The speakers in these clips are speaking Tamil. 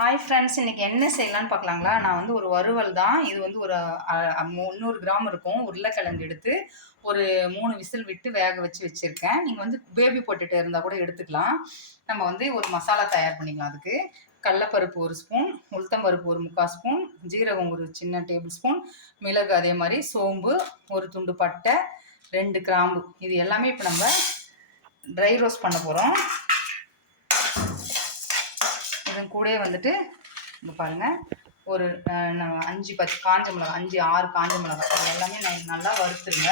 ஹாய் ஃப்ரெண்ட்ஸ் இன்னைக்கு என்ன செய்யலாம்னு பார்க்கலாங்களா? நான் வந்து ஒரு வறுவல் தான். இது வந்து ஒரு முந்நூறு கிராம் இருக்கும். உருளைக்கிழங்கு எடுத்து ஒரு மூணு விசில் விட்டு வேக வச்சு வச்சுருக்கேன். நீங்கள் வந்து பேபி போட்டுட்டு இருந்தால் கூட எடுத்துக்கலாம். நம்ம வந்து ஒரு மசாலா தயார் பண்ணிக்கலாம் அதுக்கு. கடலப்பருப்பு ஒரு ஸ்பூன் உளுத்தம்பருப்பு ஒரு முக்கால் ஸ்பூன் ஜீரகம் ஒரு சின்ன டேபிள் ஸ்பூன் மிளகு அதே மாதிரி சோம்பு ஒரு துண்டு பட்டை ரெண்டு கிராம்பு. இது எல்லாமே இப்போ நம்ம ட்ரை ரோஸ்ட் பண்ண போகிறோம் அதன் கூட வந்துட்டு இங்கே பாருங்கள் ஒரு அஞ்சு பத்து காஞ்ச மிளகா அஞ்சு ஆறு காஞ்ச மிளகா இது எல்லாமே நான் நல்லா வறுத்துருங்க.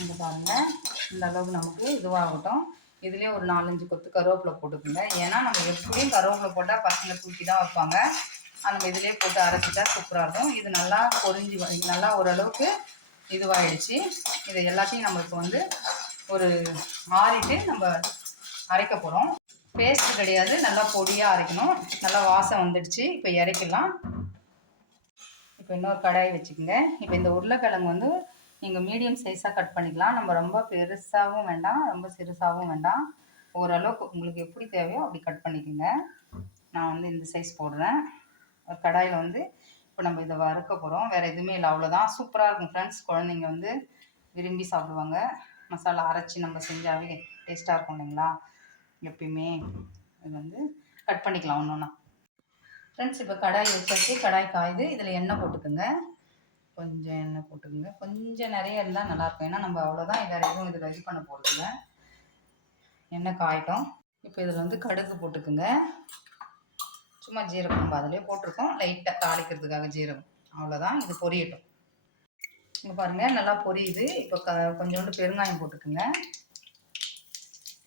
இங்கே பாருங்கள் இந்த அளவுக்கு நமக்கு இதுவாகட்டும். இதுலேயே ஒரு நாலஞ்சு கொத்து கருவேப்பிலை போட்டுக்கோங்க. ஏன்னா நம்ம எப்படியும் கருவேப்பிலை போட்டால் பசங்களை தூக்கி தான் வைப்பாங்க. நம்ம இதுலேயே போட்டு அரைச்சிட்டா சூப்பராக இருக்கும். இது நல்லா பொறிஞ்சி நல்லா ஓரளவுக்கு இதுவாகிடுச்சு இதை எல்லாத்தையும் நம்மளுக்கு வந்து ஒரு ஆறிட்டு நம்ம அரைக்க போகிறோம் பேஸ்ட் கிடையாது. நல்லா பொடியாக அரைக்கணும். நல்லா வாசம் வந்துடுச்சு. இப்போ இறக்கிடலாம் இப்போ இன்னொரு கடாய் வச்சுக்கோங்க. இப்போ இந்த உருளைக்கிழங்கு வந்து நீங்கள் மீடியம் சைஸாக கட் பண்ணிக்கலாம். நம்ம ரொம்ப பெருசாகவும் வேண்டாம். ரொம்ப சிறுசாகவும் வேண்டாம். ஓரளவுக்கு உங்களுக்கு எப்படி தேவையோ அப்படி கட் பண்ணிக்கோங்க. நான் வந்து இந்த சைஸ் போடுறேன். ஒரு கடாயில் வந்து இப்போ நம்ம இதை வறுக்க போகிறோம் வேறு எதுவுமே இல்லை. அவ்வளோதான் சூப்பராக இருக்கும் ஃப்ரெண்ட்ஸ் குழந்தைங்க வந்து விரும்பி சாப்பிடுவாங்க. மசாலா அரைச்சி நம்ம செஞ்சாவே டேஸ்ட்டாக இருக்கும் இல்லைங்களா? எப்பயுமே இது வந்து கட் பண்ணிக்கலாம் ஒன்று ஒன்றா ஃப்ரெண்ட்ஸ் இப்போ கடாய் வச்சாச்சு கடாய் காயுது. இதில் எண்ணெய் போட்டுக்கோங்க. கொஞ்சம் எண்ணெய் போட்டுக்கோங்க. கொஞ்சம் நிறைய இருந்தால் நல்லாயிருக்கும் ஏன்னா நம்ம அவ்வளோதான் வேறு எதுவும் இதில் இது பண்ண போகிறதில்ல எண்ணெய் காயட்டும் இப்போ இதில் வந்து கடுகு போட்டுக்குங்க. சும்மா ஜீரகம் நம்ம அதிலே போட்டிருக்கோம். லைட்டாக தாளிக்கிறதுக்காக ஜீரகம். அவ்வளோதான் இது பொரியட்டும். இங்கே பாருங்கள் நல்லா பொரியுது. இப்போ க கொஞ்சோண்டு பெருங்காயம் போட்டுக்குங்க.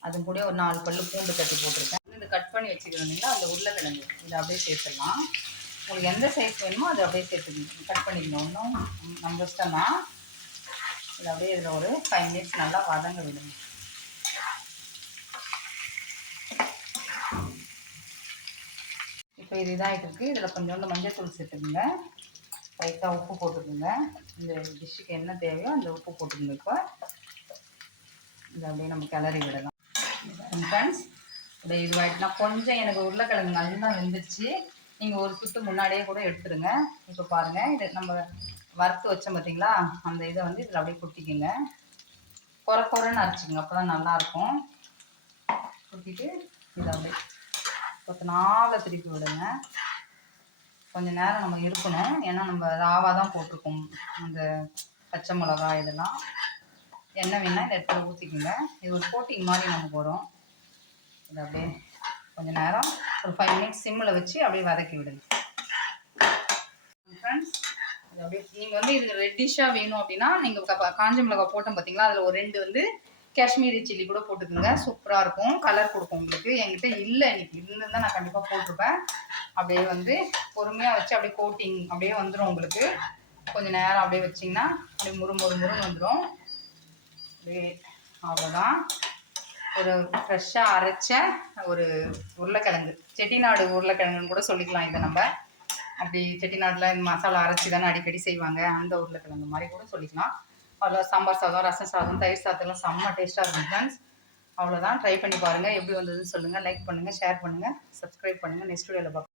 அது கூட ஒரு நாலு பல்லு பூண்டு கட்டி போட்டிருக்கேன். இந்த கட் பண்ணி வச்சுக்கிறீங்களா அந்த உருளைக்கிழங்கு. இதை அப்படியே சேர்த்துடலாம். உங்களுக்கு எந்த சைஸ் வேணுமோ அதை அப்படியே சேர்த்துக்கணும். கட் பண்ணிக்கணும். ஒன்றும் நம்ம இஷ்டம் தான். இது அப்படியே இதில் ஒரு ஃபைவ் மினிட்ஸ் நல்லா வதங்க விடுங்க. இப்போ இது இதாகிட்டு இருக்கு. இதில் கொஞ்சோண்டு மஞ்சள் தூள் சேர்த்துக்குங்க. லைட்டாக உப்பு போட்டுக்கோங்க. இந்த டிஷ்ஷுக்கு என்ன தேவையோ அந்த உப்பு போட்டுக்கோங்க. இப்போ இதை அப்படியே நம்ம கிளறி விடலாம். ஃப்ரெண்ட்ஸ் இப்படி நான் கொஞ்சம் எனக்கு உருளைக்கிழங்கு நல்லா வெந்துருச்சு. நீங்கள் ஒரு சுட்டு முன்னாடியே கூட எடுத்துடுங்க. இப்போ பாருங்கள் இது நம்ம வறுத்து வச்சோம் பார்த்தீங்களா அந்த இதை வந்து இதில் அப்படியே கொட்டிக்கோங்க. குறை குறைன்னு அரைச்சிக்கோங்க அப்போ தான் நல்லாயிருக்கும் கொட்டிட்டு இதை அப்படியே பத்து நாளை திருப்பி விடுங்க. கொஞ்சம் நேரம் நம்ம இருக்கணும். ஏன்னா நம்ம ராவாக தான் போட்டிருக்கோம். அந்த பச்சை மிளகா இதெல்லாம். எண்ணெய் வேணால் இந்த இடத்துல ஊற்றிக்கோங்க இது ஒரு கோட்டிங் மாதிரி நமக்கு வரும் இது அப்படியே கொஞ்சம் நேரம் ஒரு ஃபைவ் மினிட்ஸ் சிம்மில் வச்சு அப்படியே வதக்கி விடுங்க. ஃப்ரெண்ட்ஸ் இது அப்படியே நீங்கள் வந்து இது ரெட்டிஷாக வேணும் அப்படின்னா நீங்கள் காஞ்ச மிளகா போட்டோம் பார்த்தீங்களா அதில் ஒரு ரெண்டு வந்து காஷ்மீரி சில்லி கூட போட்டுக்கோங்க. சூப்பராக இருக்கும். கலர் கொடுக்கும் உங்களுக்கு. என்கிட்ட இல்லை இன்னைக்கு. இருந்திருந்தா நான் கண்டிப்பாக போட்டிருப்பேன். அப்படியே வந்து பொறுமையாக வச்சு அப்படியே கோட்டிங் அப்படியே வந்துடும் உங்களுக்கு. கொஞ்சம் நேரம் அப்படியே வச்சிங்கன்னா அப்படியே முறு முறு முருன்னு வந்துடும் அவ்வளோதான் ஒரு ஃப்ரெஷ்ஷாக அரைச்ச ஒரு உருளைக்கிழங்கு. செட்டிநாடு உருளைக்கிழங்குன்னு கூட சொல்லிக்கலாம் இதை நம்ம. அப்படி செட்டிநாட்டில் இந்த மசாலா அரைச்சி தானே அடிக்கடி செய்வாங்க. அந்த உருளைக்கிழங்கு மாதிரி கூட சொல்லிக்கலாம். அவ்வளோ சாம்பார் சாதம் ரசம் சாதம் தயிர் சாதம்லாம் செம்ம டேஸ்ட்டாக இருக்கும் ஃப்ரெண்ட்ஸ் அவ்வளோதான் ட்ரை பண்ணி பாருங்கள் எப்படி வந்ததுன்னு சொல்லுங்கள் லைக் பண்ணுங்கள் ஷேர் பண்ணுங்கள் சப்ஸ்கிரைப் பண்ணுங்கள் நெக்ஸ்ட் வீடியோவில் பார்க்கலாம்